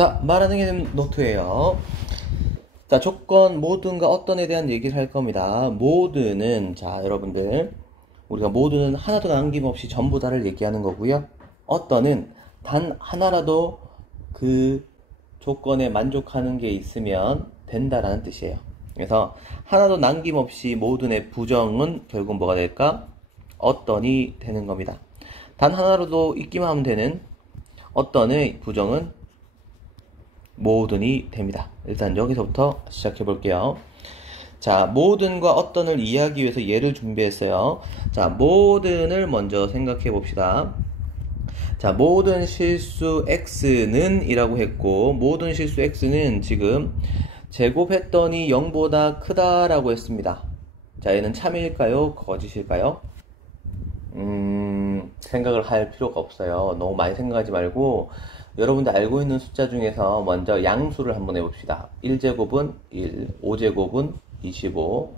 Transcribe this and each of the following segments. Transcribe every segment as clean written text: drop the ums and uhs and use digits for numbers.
자, 말하는 게 노트예요. 자, 조건, 모든과 어떤에 대한 얘기를 할 겁니다. 모든은, 자, 여러분들, 우리가 모든은 하나도 남김없이 전부 다를 얘기하는 거고요. 어떤은 단 하나라도 그 조건에 만족하는 게 있으면 된다라는 뜻이에요. 그래서 하나도 남김없이 모든의 부정은 결국 뭐가 될까? 어떤이 되는 겁니다. 단 하나라도 있기만 하면 되는 어떤의 부정은 모든이 됩니다. 일단 여기서부터 시작해 볼게요. 자, 모든과 어떤을 이해하기 위해서 예를 준비했어요. 자, 모든을 먼저 생각해 봅시다. 자, 모든 실수 x는 이라고 했고, 모든 실수 x는 지금 제곱했더니 0보다 크다라고 했습니다. 자, 얘는 참일까요? 거짓일까요? 생각을 할 필요가 없어요. 너무 많이 생각하지 말고 여러분들 알고 있는 숫자 중에서 먼저 양수를 한번 해봅시다. 1제곱은 1, 5제곱은 25.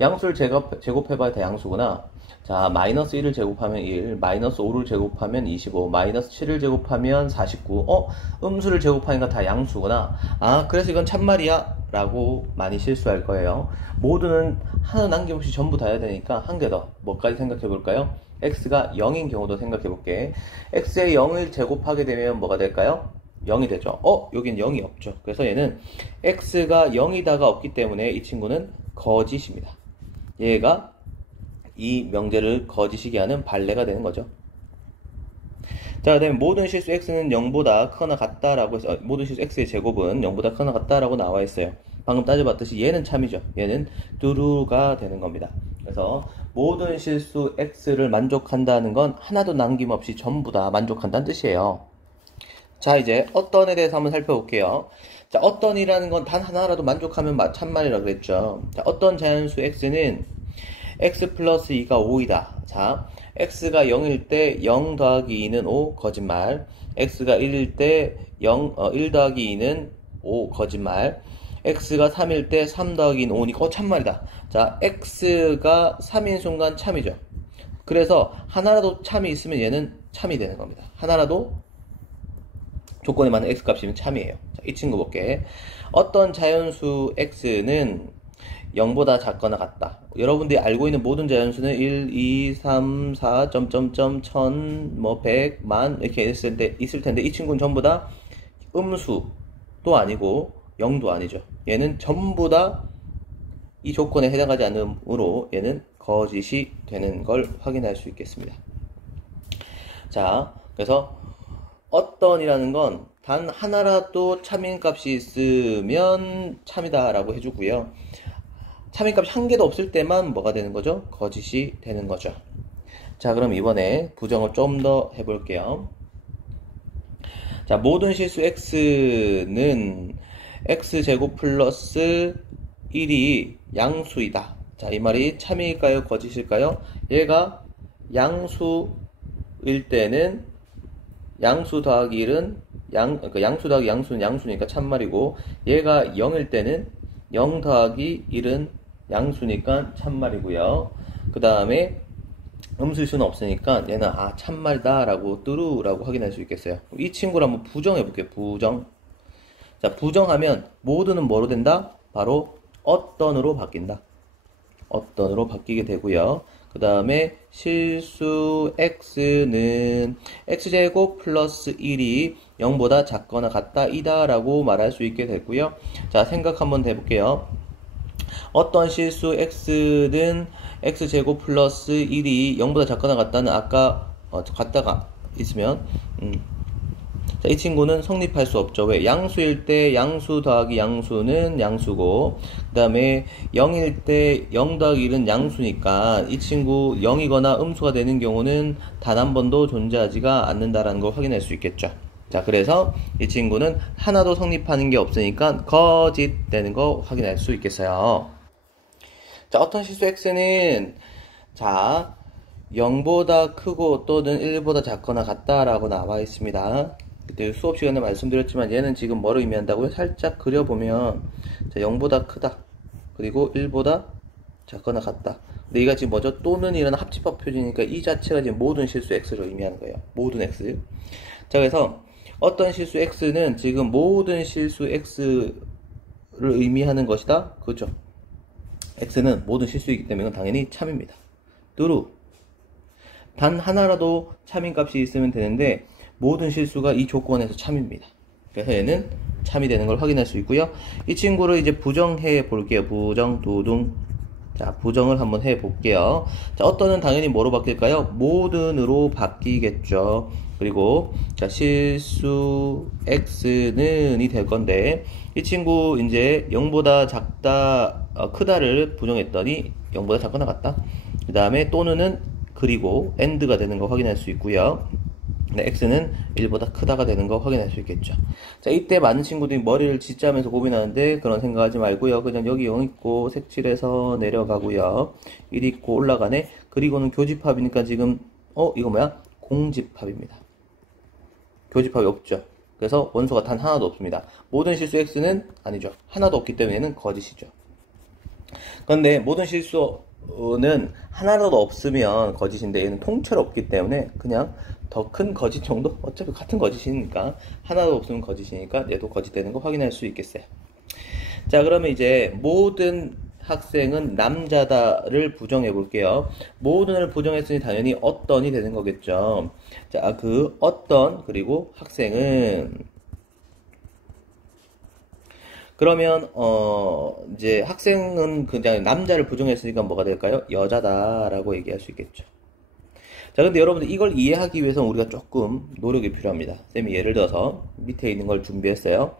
양수를 제곱해봐야 다 양수구나. 자, 마이너스 1을 제곱하면 1, 마이너스 5를 제곱하면 25, 마이너스 7을 제곱하면 49. 음수를 제곱하니까 다 양수구나. 아, 그래서 이건 참말이야 라고 많이 실수할 거예요. 모두는 하나 남김없이 전부 다 해야 되니까 한 개 더 뭐까지 생각해 볼까요? x가 0인 경우도 생각해 볼게. x에 0을 제곱하게 되면 뭐가 될까요? 0이 되죠. 여긴 0이 없죠. 그래서 얘는 x가 0이다가 없기 때문에 이 친구는 거짓입니다. 얘가 이 명제를 거짓이게 하는 발레가 되는 거죠. 자, 그 다음에 모든 실수 x는 0보다 크거나 같다라고 해서 모든 실수 x의 제곱은 0보다 크거나 같다라고 나와 있어요. 방금 따져봤듯이 얘는 참이죠. 얘는 true가 되는 겁니다. 그래서 모든 실수 x를 만족한다는 건 하나도 남김없이 전부 다 만족한다는 뜻이에요. 자, 이제 어떤에 대해서 한번 살펴볼게요. 자, 어떤이라는 건 단 하나라도 만족하면 참말이라고 그랬죠. 자, 어떤 자연수 x는 x 플러스 2가 5이다. 자, x가 0일 때 0 더하기 2는 5, 거짓말. x가 1일 때 1 더하기 2는 5, 거짓말. x가 3일 때 3 더하기 2는 5니까 참말이다. 자, x가 3인 순간 참이죠. 그래서 하나라도 참이 있으면 얘는 참이 되는 겁니다. 하나라도 조건에 맞는 x값이면 참이에요. 자, 이 친구 볼게. 어떤 자연수 x는 0보다 작거나 같다. 여러분들이 알고 있는 모든 자연수는 1, 2, 3, 4, 점점점, 1000, 100, 만 이렇게 있을 텐데 이 친구는 전부 다 음수도 아니고 0도 아니죠. 얘는 전부 다 이 조건에 해당하지 않으므로 얘는 거짓이 되는 걸 확인할 수 있겠습니다. 자, 그래서 어떤이라는 건 단 하나라도 참인값이 있으면 참이다 라고 해주고요. 참인값이 한 개도 없을 때만 뭐가 되는 거죠? 거짓이 되는 거죠. 자, 그럼 이번에 부정을 좀 더 해볼게요. 자, 모든 실수 x는 x제곱 플러스 1이 양수이다. 자, 이 말이 참일까요? 거짓일까요? 얘가 양수일 때는 양수 더하기 1은 그러니까 양수 더하기 양수는 양수니까 참말이고, 얘가 0일 때는 0 더하기 1은 양수니까 참말이고요. 그 다음에 음수일 수는 없으니까 얘는 참말이다 라고 true라고 확인할 수 있겠어요. 이 친구를 한번 부정해 볼게요. 부정. 자, 부정하면 모두는 뭐로 된다? 바로 어떤으로 바뀐다. 어떤으로 바뀌게 되고요. 그 다음에 실수 x는 x제곱 플러스 1이 0보다 작거나 같다 이다 라고 말할 수 있게 되고요. 자, 생각 한번 해볼게요. 어떤 실수 x는 x제곱 플러스 1이 0보다 작거나 같다는 아까 같다가 있으면 자, 이 친구는 성립할 수 없죠. 왜? 양수일 때 양수 더하기 양수는 양수고, 그 다음에 0일 때 0 더하기 1은 양수니까 이 친구 0이거나 음수가 되는 경우는 단 한 번도 존재하지가 않는다라는 걸 확인할 수 있겠죠. 자, 그래서 이 친구는 하나도 성립하는 게 없으니까 거짓되는 거 확인할 수 있겠어요. 자, 어떤 실수 x는 자 0보다 크고 또는 1보다 작거나 같다라고 나와 있습니다. 그때 수업 시간에 말씀드렸지만 얘는 지금 뭐를 의미한다고요? 살짝 그려보면 자, 0보다 크다 그리고 1보다 작거나 같다. 근데 이가 지금 뭐죠? 또는 이라는 합집합 표준이니까 이 자체가 지금 모든 실수 x를 의미하는 거예요. 모든 x. 자, 그래서 어떤 실수 x는 지금 모든 실수 x를 의미하는 것이다. 그렇죠? x는 모든 실수이기 때문에 당연히 참입니다. true. 단 하나라도 참인 값이 있으면 되는데 모든 실수가 이 조건에서 참입니다. 그래서 얘는 참이 되는 걸 확인할 수 있고요. 이 친구를 이제 부정해 볼게요. 부정, 두둥. 자, 부정을 한번 해 볼게요. 자, 어떤은 당연히 뭐로 바뀔까요? 모든으로 바뀌겠죠. 그리고 자, 실수 x는이 될 건데 이 친구 이제 0보다 작다, 크다를 부정했더니 0보다 작거나 같다. 그 다음에 또는은 그리고 and가 되는 거 확인할 수 있고요. x는 1보다 크다가 되는 거 확인할 수 있겠죠. 자, 이때 많은 친구들이 머리를 짓자면서 고민하는데 그런 생각하지 말고요. 그냥 여기 0 있고 색칠해서 내려가고요. 1 있고 올라가네. 그리고는 교집합이니까 지금 이거 뭐야? 공집합입니다. 교집합이 없죠. 그래서 원소가 단 하나도 없습니다. 모든 실수 x는 아니죠. 하나도 없기 때문에 얘는 거짓이죠. 그런데 모든 실수는 하나라도 없으면 거짓인데 얘는 통째로 없기 때문에 그냥 더 큰 거짓 정도? 어차피 같은 거짓이니까 하나도 없으면 거짓이니까 얘도 거짓되는 거 확인할 수 있겠어요. 자, 그러면 이제 모든 학생은 남자다를 부정해 볼게요. 모든을 부정했으니 당연히 어떤이 되는 거겠죠. 자, 그 어떤 그리고 학생은 그러면 이제 학생은 그냥 남자를 부정했으니까 뭐가 될까요? 여자다라고 얘기할 수 있겠죠. 자, 근데 여러분들 이걸 이해하기 위해서는 우리가 조금 노력이 필요합니다. 쌤이 예를 들어서 밑에 있는 걸 준비했어요.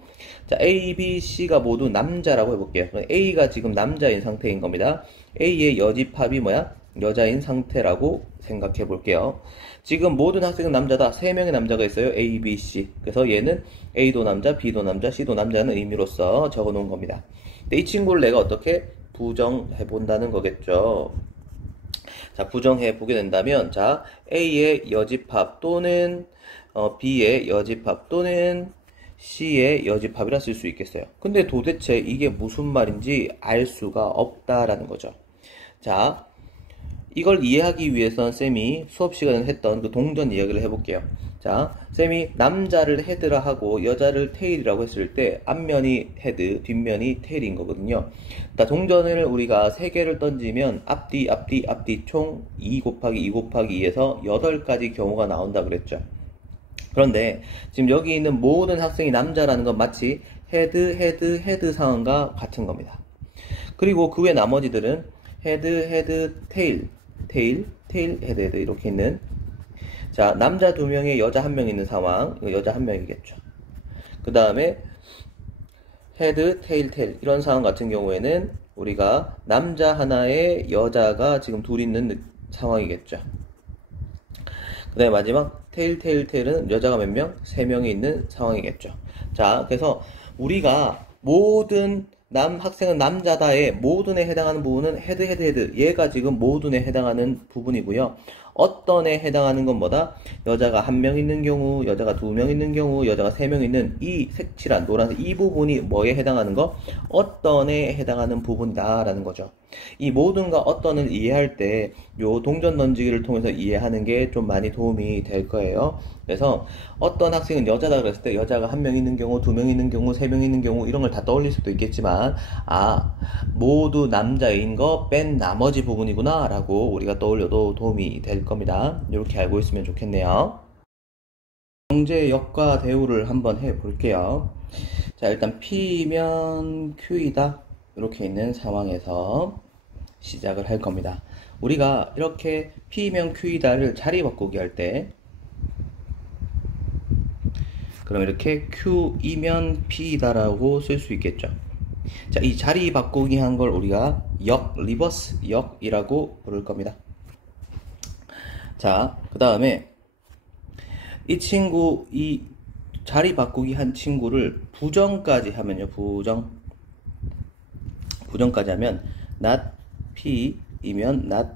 자, A, B, C가 모두 남자라고 해볼게요. A가 지금 남자인 상태인 겁니다. A의 여집합이 뭐야? 여자인 상태라고 생각해 볼게요. 지금 모든 학생은 남자다. 3명의 남자가 있어요. A, B, C. 그래서 얘는 A도 남자, B도 남자, C도 남자는 의미로서 적어 놓은 겁니다. 근데 이 친구를 내가 어떻게 부정해 본다는 거겠죠. 자, 부정해 보게 된다면, 자, A의 여집합 또는 B의 여집합 또는 C의 여집합이라 쓸 수 있겠어요. 근데 도대체 이게 무슨 말인지 알 수가 없다라는 거죠. 자, 이걸 이해하기 위해선 쌤이 수업 시간에 했던 그 동전 이야기를 해볼게요. 자, 쌤이 남자를 헤드라 하고 여자를 테일이라고 했을 때 앞면이 헤드, 뒷면이 테일인 거거든요. 자, 동전을 우리가 3개를 던지면 앞뒤, 앞뒤, 앞뒤 총 2 곱하기 2 곱하기 2에서 8가지 경우가 나온다 그랬죠. 그런데 지금 여기 있는 모든 학생이 남자라는 건 마치 헤드, 헤드, 헤드 상황과 같은 겁니다. 그리고 그 외 나머지들은 헤드, 헤드, 테일, 테일, 테일, 헤드, 헤드 이렇게 있는 자, 남자 2명에 여자 1명 있는 상황. 이거 여자 1명이겠죠. 그 다음에 헤드, 테일, 테일 이런 상황 같은 경우에는 우리가 남자 하나에 여자가 지금 둘 있는 상황이겠죠. 그 다음에 마지막 테일, 테일, 테일은 여자가 몇 명? 3명이 있는 상황이겠죠. 자, 그래서 우리가 모든 학생은 남자다의 모든에 해당하는 부분은 헤드, 헤드, 헤드. 얘가 지금 모든에 해당하는 부분이고요. 어떤에 해당하는 건 뭐다? 여자가 1명 있는 경우, 여자가 2명 있는 경우, 여자가 3명 있는 이 색칠한 노란색 이 부분이 뭐에 해당하는 거? 어떤에 해당하는 부분이다 라는 거죠. 이 모든과 어떤을 이해할 때 요 동전 던지기를 통해서 이해하는 게 좀 많이 도움이 될 거예요. 그래서 어떤 학생은 여자다 그랬을 때 여자가 1명 있는 경우, 2명 있는 경우, 3명 있는 경우 이런 걸 다 떠올릴 수도 있겠지만 모두 남자인 거 뺀 나머지 부분이구나 라고 우리가 떠올려도 도움이 될 겁니다. 이렇게 알고 있으면 좋겠네요. 경제 역과 대우를 한번 해볼게요. 자, 일단 P면 Q이다 이렇게 있는 상황에서 시작을 할 겁니다. 우리가 이렇게 P면 Q이다를 자리 바꾸기 할 때 그럼 이렇게 Q이면 P이다라고 쓸 수 있겠죠. 자, 이 자리 바꾸기 한 걸 우리가 리버스 역이라고 부를 겁니다. 자, 그 다음에 이 친구, 이 자리 바꾸기 한 친구를 부정까지 하면요, 부정까지 하면 not P이면 not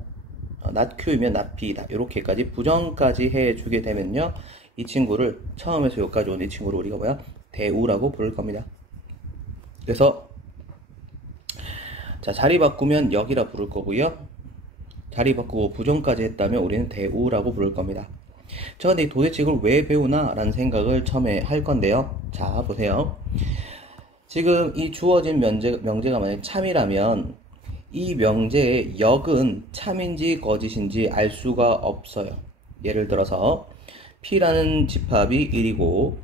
Q이면 not P다. 이렇게까지 부정까지 해주게 되면요, 이 친구를 처음에서 여기까지 온 이 친구를 우리가 뭐야? 대우라고 부를 겁니다. 그래서 자, 자리 바꾸면 역이라 부를 거고요. 자리 바꾸고 부정까지 했다면 우리는 대우라고 부를 겁니다. 저 근데 도대체 이걸 왜 배우나? 라는 생각을 처음에 할 건데요. 자, 보세요. 지금 이 주어진 명제가 만약에 참이라면 이 명제의 역은 참인지 거짓인지 알 수가 없어요. 예를 들어서 P라는 집합이 1이고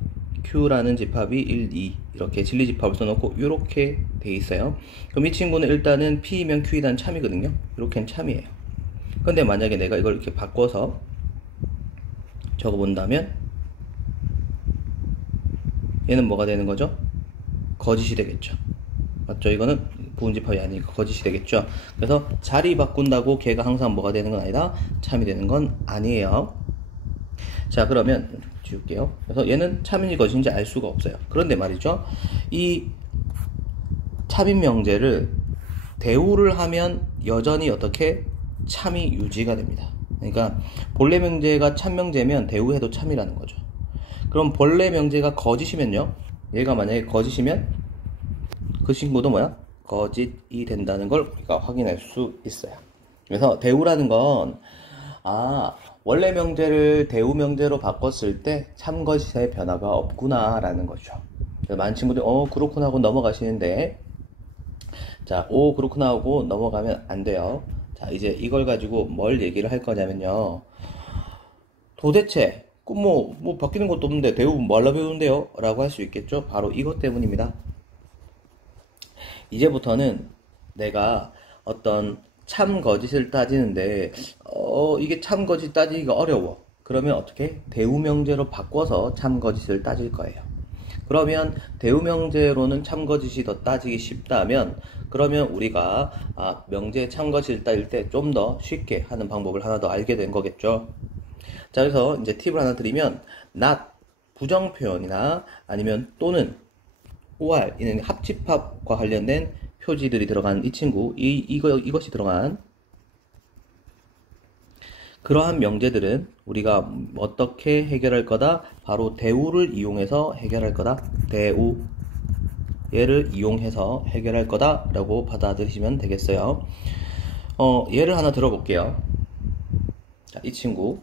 Q라는 집합이 1, 2 이렇게 진리집합을 써놓고 이렇게 돼 있어요. 그럼 이 친구는 일단은 P이면 Q이란 참이거든요. 이렇게는 참이에요. 근데 만약에 내가 이걸 이렇게 바꿔서 적어본다면 얘는 뭐가 되는 거죠? 거짓이 되겠죠. 맞죠? 이거는 부분집합이 아니니까 거짓이 되겠죠. 그래서 자리 바꾼다고 걔가 항상 뭐가 되는 건 아니다. 참이 되는 건 아니에요. 자, 그러면 지울게요. 그래서 얘는 참인지 거짓인지 알 수가 없어요. 그런데 말이죠. 이 참인 명제를 대우를 하면 여전히 어떻게 참이 유지가 됩니다. 그러니까 본래 명제가 참 명제면 대우해도 참이라는 거죠. 그럼 본래 명제가 거짓이면요. 얘가 만약에 거짓이면 그 친구도 뭐야? 거짓이 된다는 걸 우리가 확인할 수 있어요. 그래서 대우라는 건 원래 명제를 대우 명제로 바꿨을 때 참거짓의 변화가 없구나 라는 거죠. 많은 친구들이 그렇구나 하고 넘어가시는데 자, 그렇구나 하고 넘어가면 안 돼요. 자, 이제 이걸 가지고 뭘 얘기를 할 거냐면요. 도대체 뭐 바뀌는 것도 없는데 대우 뭐 하려 배우는데요? 라고 할 수 있겠죠? 바로 이것 때문입니다. 이제부터는 내가 어떤 참 거짓을 따지는데 이게 참 거짓 따지기가 어려워. 그러면 어떻게? 대우 명제로 바꿔서 참 거짓을 따질 거예요. 그러면 대우 명제로는 참 거짓이 더 따지기 쉽다면 그러면 우리가 명제 참 거짓을 따질 때 좀 더 쉽게 하는 방법을 하나 더 알게 된 거겠죠. 자, 그래서 이제 팁을 하나 드리면 not 부정 표현이나 아니면 또는 or 이는 합집합과 관련된 표지들이 들어간 이 친구 이것이 들어간 그러한 명제들은 우리가 어떻게 해결할 거다? 바로 대우를 이용해서 해결할 거다. 대우 얘를 이용해서 해결할 거다 라고 받아들이시면 되겠어요. 예를 하나 들어볼게요. 자, 이 친구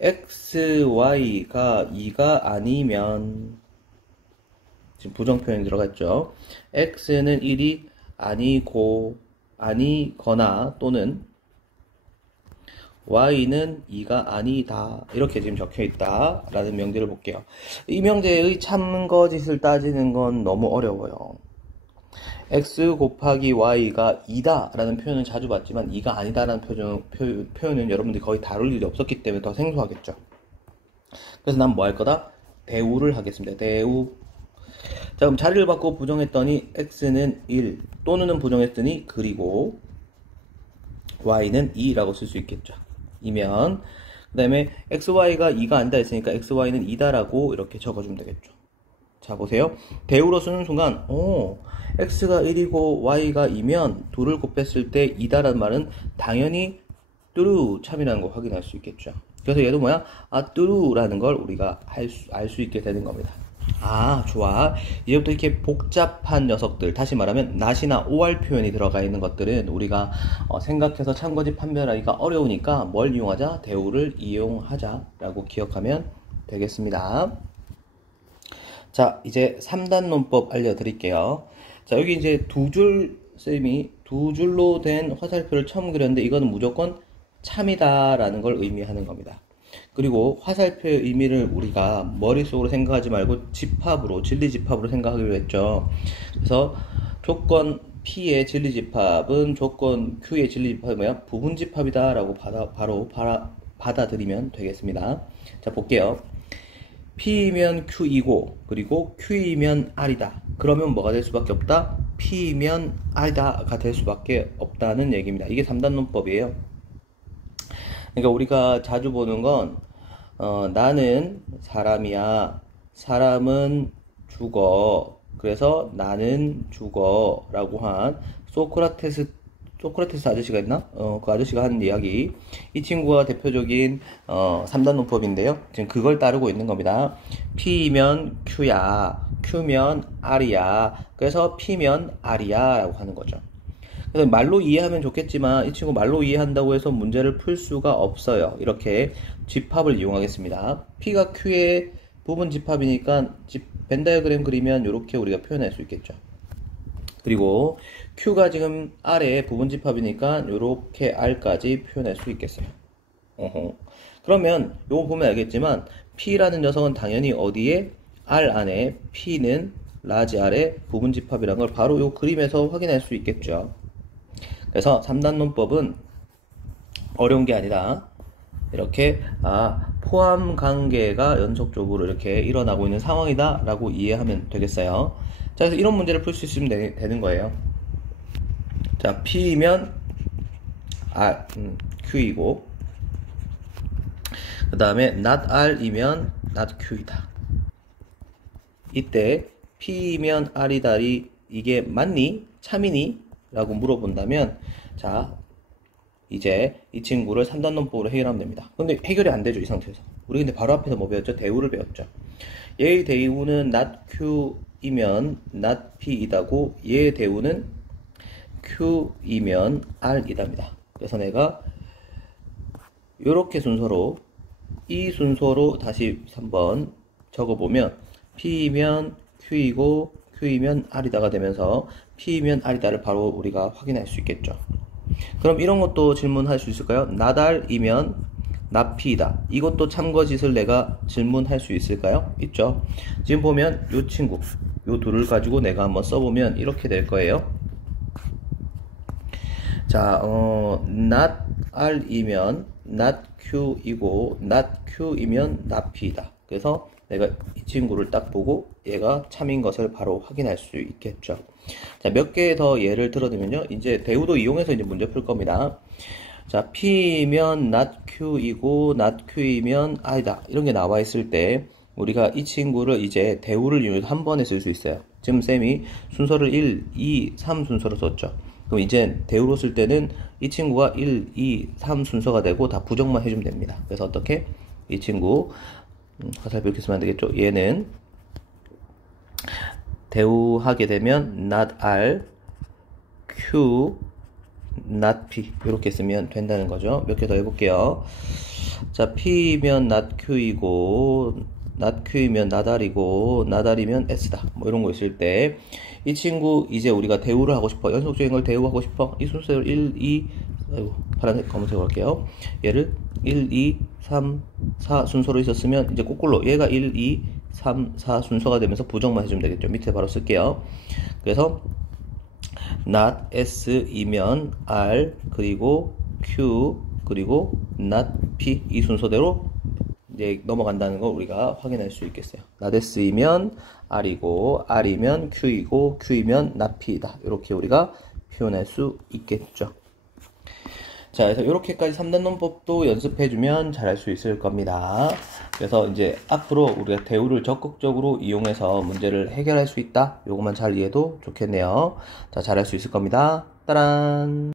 x, y가 2가 아니면 지금 부정 표현이 들어갔죠. x는 1이 아니거나 또는 y는 2가 아니다 이렇게 지금 적혀있다 라는 명제를 볼게요. 이 명제의 참거짓을 따지는 건 너무 어려워요. x 곱하기 y가 2다 라는 표현은 자주 봤지만 2가 아니다 라는 표현은 여러분들이 거의 다룰 일이 없었기 때문에 더 생소하겠죠. 그래서 난 뭐 할 거다? 대우를 하겠습니다. 대우. 자, 그럼 자리를 바꾸고 부정했더니 x는 1 또는 부정했더니 그리고 y는 2라고 쓸 수 있겠죠. 이면 그 다음에 xy가 2가 아니다 했으니까 xy는 2다라고 이렇게 적어주면 되겠죠. 자, 보세요. 대우로 쓰는 순간 x가 1이고 y가 2면 둘을 곱했을 때 2다라는 말은 당연히 true 참이라는 걸 확인할 수 있겠죠. 그래서 얘도 뭐야? true라는 걸 우리가 알 수 있게 되는 겁니다. 좋아. 이제부터 이렇게 복잡한 녀석들, 다시 말하면 not이나 or 표현이 들어가 있는 것들은 우리가 생각해서 참거짓 판별하기가 어려우니까 뭘 이용하자? 대우를 이용하자 라고 기억하면 되겠습니다. 자, 이제 3단 논법 알려드릴게요. 자, 여기 이제 쌤이 두 줄로 된 화살표를 처음 그렸는데 이거는 무조건 참이다 라는 걸 의미하는 겁니다. 그리고 화살표의 의미를 우리가 머릿속으로 생각하지 말고 집합으로, 진리집합으로 생각하기로 했죠. 그래서 조건 P의 진리집합은 조건 Q의 진리집합이 뭐야? 부분집합이다 라고 받아들이면 되겠습니다. 자, 볼게요. P이면 Q이고 그리고 Q이면 R이다. 그러면 뭐가 될 수밖에 없다? P이면 R이다가 될 수밖에 없다는 얘기입니다. 이게 3단 논법이에요. 그러니까 우리가 자주 보는 건 나는 사람이야. 사람은 죽어. 그래서 나는 죽어 라고 한 소크라테스 아저씨가 있나? 그 아저씨가 하는 이야기. 이 친구가 대표적인 3단 논법인데요. 지금 그걸 따르고 있는 겁니다. P면 Q야. Q면 R이야. 그래서 P면 R이야 라고 하는 거죠. 그래서 말로 이해하면 좋겠지만 이 친구 말로 이해한다고 해서 문제를 풀 수가 없어요. 이렇게 집합을 이용하겠습니다. P가 Q의 부분 집합이니까 벤 다이어그램 그리면 이렇게 우리가 표현할 수 있겠죠. 그리고 Q가 지금 R의 부분 집합이니까 이렇게 R까지 표현할 수 있겠어요. 그러면 요거 보면 알겠지만 P라는 녀석은 당연히 어디에? R 안에 P는 라지 R의 부분 집합이라는 걸 바로 요 그림에서 확인할 수 있겠죠. 그래서 3단 논법은 어려운 게 아니라 이렇게 포함 관계가 연속적으로 이렇게 일어나고 있는 상황이다 라고 이해하면 되겠어요. 자, 그래서 이런 문제를 풀 수 있으면 되는 거예요. 자, P면 Q이고 그 다음에 not R이면 not Q이다. 이때 P면 R이다리 이게 맞니? 참이니? 라고 물어본다면 자 이제 이 친구를 3단 논법으로 해결하면 됩니다. 근데 해결이 안 되죠, 이 상태에서. 우리 근데 바로 앞에서 뭐 배웠죠? 대우를 배웠죠. 얘의 대우는 not Q이면 not P이다고 얘의 대우는 Q이면 R이답니다. 그래서 내가 요렇게 순서로 이 순서로 다시 한번 적어보면 P면 Q이고 Q이면 R이다가 되면서 P면 R이다를 바로 우리가 확인할 수 있겠죠. 그럼 이런 것도 질문할 수 있을까요? not R이면 not P이다. 이것도 참거짓을 내가 질문할 수 있을까요? 있죠. 지금 보면 요 친구 요 둘을 가지고 내가 한번 써보면 이렇게 될 거예요. 자, not R이면 not Q이고 not Q이면 not P이다. 그래서 내가 이 친구를 딱 보고 얘가 참인 것을 바로 확인할 수 있겠죠. 자, 몇 개 더 예를 들어드면요. 이제 대우도 이용해서 이제 문제 풀 겁니다. 자, P면 not Q이고 not Q이면 R이다. 이런 게 나와 있을 때 우리가 이 친구를 이제 대우를 이용해서 한 번에 쓸 수 있어요. 지금 쌤이 순서를 1, 2, 3 순서로 썼죠. 그럼 이제 대우로 쓸 때는 이 친구가 1, 2, 3 순서가 되고 다 부정만 해주면 됩니다. 그래서 어떻게? 이 친구 화살표 이렇게 쓰면 안 되겠죠? 얘는 대우하게 되면 not R, Q, not P 이렇게 쓰면 된다는 거죠. 몇 개 더 해볼게요. 자, P면 not Q이고 not Q이면 not R이고 not R이면 S다. 뭐 이런 거 있을 때 이 친구 이제 우리가 대우를 하고 싶어. 연속적인 걸 대우하고 싶어. 이 순서를 1, 2 아이고, 파란색 검은색으로 할게요. 얘를 1, 2, 3, 4 순서로 있었으면 이제 거꾸로 얘가 1, 2, 3, 4 순서가 되면서 부정만 해주면 되겠죠. 밑에 바로 쓸게요. 그래서 not S이면 R 그리고 Q 그리고 not P 이 순서대로 이제 넘어간다는 걸 우리가 확인할 수 있겠어요. not S이면 R이고 R이면 Q이고 Q이면 not P이다. 이렇게 우리가 표현할 수 있겠죠. 자, 그래서 이렇게까지 3단 논법도 연습해주면 잘할 수 있을 겁니다. 그래서 이제 앞으로 우리가 대우를 적극적으로 이용해서 문제를 해결할 수 있다. 요것만 잘 이해도 좋겠네요. 자, 잘할 수 있을 겁니다. 따란!